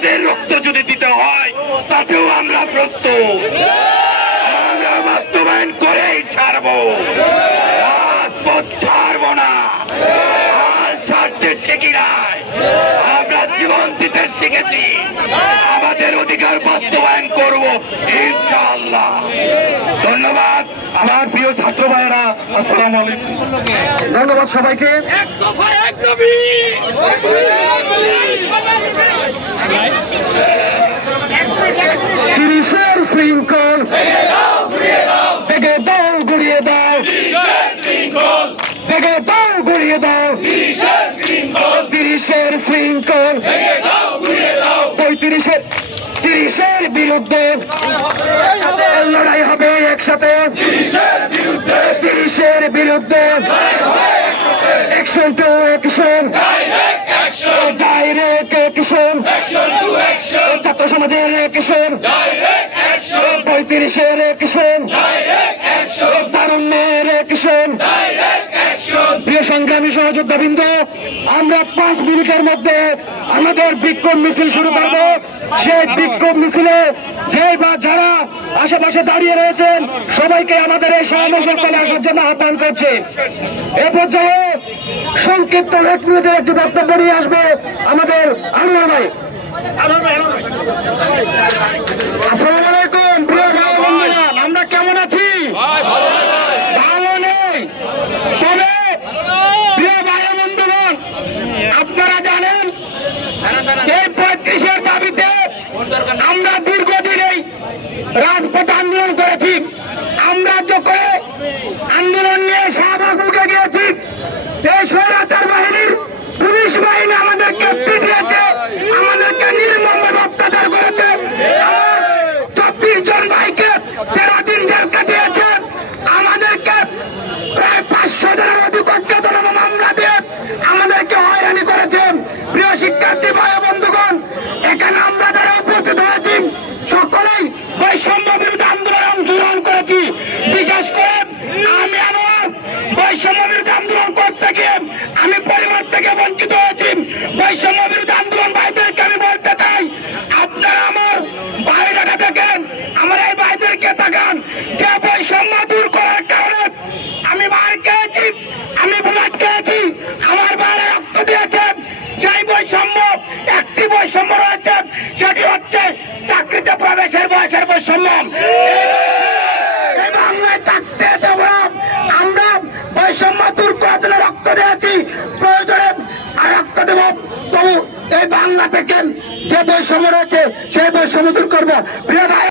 তাদের রক্ত যদি দিতে হয় তাতেও আমরা প্রস্তুত। আমরা বাস্তবায়ন করেই ছাড়বো, রাজপথ ছাড়বো না। হাল ছাড়তে শিখি নাই, আমরা জীবন দিতে শিখেছি। আমাদের অধিকার বাস্তবায়ন করব ইনশাআল্লাহ। ধন্যবাদ আমার প্রিয় ছাত্র ভাইয়েরা, আসসালামু আলাইকুম। ধন্যবাদ সবাইকে। এক দফা এক দাবি, তিরিশের শৃঙ্খল ভেঙে দাও গুড়িয়ে দাও, ভেঙে দাও গুড়িয়ে দাও, ভেঙে দাও গুড়িয়ে দাও, তিরিশের শৃঙ্খল ভেঙে দাও গুড়িয়ে দাও। 30-এর বিরুদ্ধে লড়াই হবে একসাথে, 30-এর বিরুদ্ধে action to action, direct action, ছাত্র সমাজের অ্যাকশন, 35-এর অ্যাকশন, তারুণ্যের অ্যাকশন। প্রিয় সংগ্রামী সহযোদ্ধাবৃন্দ, আমরা 5 মিনিটের মধ্যে আমাদের বিক্ষোভ মিছিল শুরু করব। সেই বিক্ষোভ মিছিলে যে বা যারা আশেপাশে দাঁড়িয়ে রয়েছেন সবাইকে আমাদের এই সমাবেশস্থলে আসার জন্য আহ্বান করছে। এ পর্যায়ে সংক্ষিপ্ত 1 মিনিটের একটি বক্তব্য নিয়ে আসবে আমাদের আনোয়ার ভাই। আসসালামু আলাইকুম প্রিয় ভাই বন্ধুরা, আমরা কেমন আছি? ভালো নেই। তবে প্রিয় ভাই বন্ধুগণ, আপনারা জানেন এই 35-এর দাবিতে আমরা দীর্ঘদিন এই রাজপথে আন্দোলন করেছি। আমরা যখন আন্দোলন নিয়ে শাহবাগে গিয়েছি, এই স্বৈরাচার বাহিনীর পুলিশ বাহিনী আমাদেরকে পিটিয়েছে, আমাদেরকে নির্মমভাবে অত্যাচার করেছে। 24 জন ভাইকে 13 দিন জেল কাটিয়েছে। আমাদেরকে প্রায় 500 জনের অধিক অজ্ঞাতনামা মামলা দিয়ে আমাদেরকে হয়রানি করেছে। প্রিয় শিক্ষার্থী ভাই বন্ধুগণ, এখানে আমরা যারা উপস্থিত হয়েছি সকলেই বৈষম্য বিরোধী আন্দোলনে অংশগ্রহণ করেছি। বিশেষ করে আমি আমার বৈষম্য বিরোধী আন্দোলন করতে গিয়ে আমি পরিবার থেকে বঞ্চিত হয়েছি। বৈষম্য বিরোধী আন্দোলন ভাইদেরকে আমি বলতে চাই, আপনারা আমার ভাইরা দেখেন, আমার এই ভাইদেরকে তাকান, যে বৈষম্য দূর করার কারণে আমি মার খেয়েছি, আমি বুলেট খেয়েছি, আমার ভাইরা রক্ত দিয়েছে। সেই বৈষম্য, একটি বৈষম্য রয়েছে, সেটি হচ্ছে চাকরিতে প্রবেশের বয়সের বৈষম্য। বাংলায় চাকরি দেব, আমরা বৈষম্য দূর করার জন্য রক্ত দিয়েছি, প্রয়োজনে আর রক্ত দেব। তবু এই বাংলা থেকে যে বৈষম্য রয়েছে সেই বৈষম্য দূর করবো। প্রিয় ভাই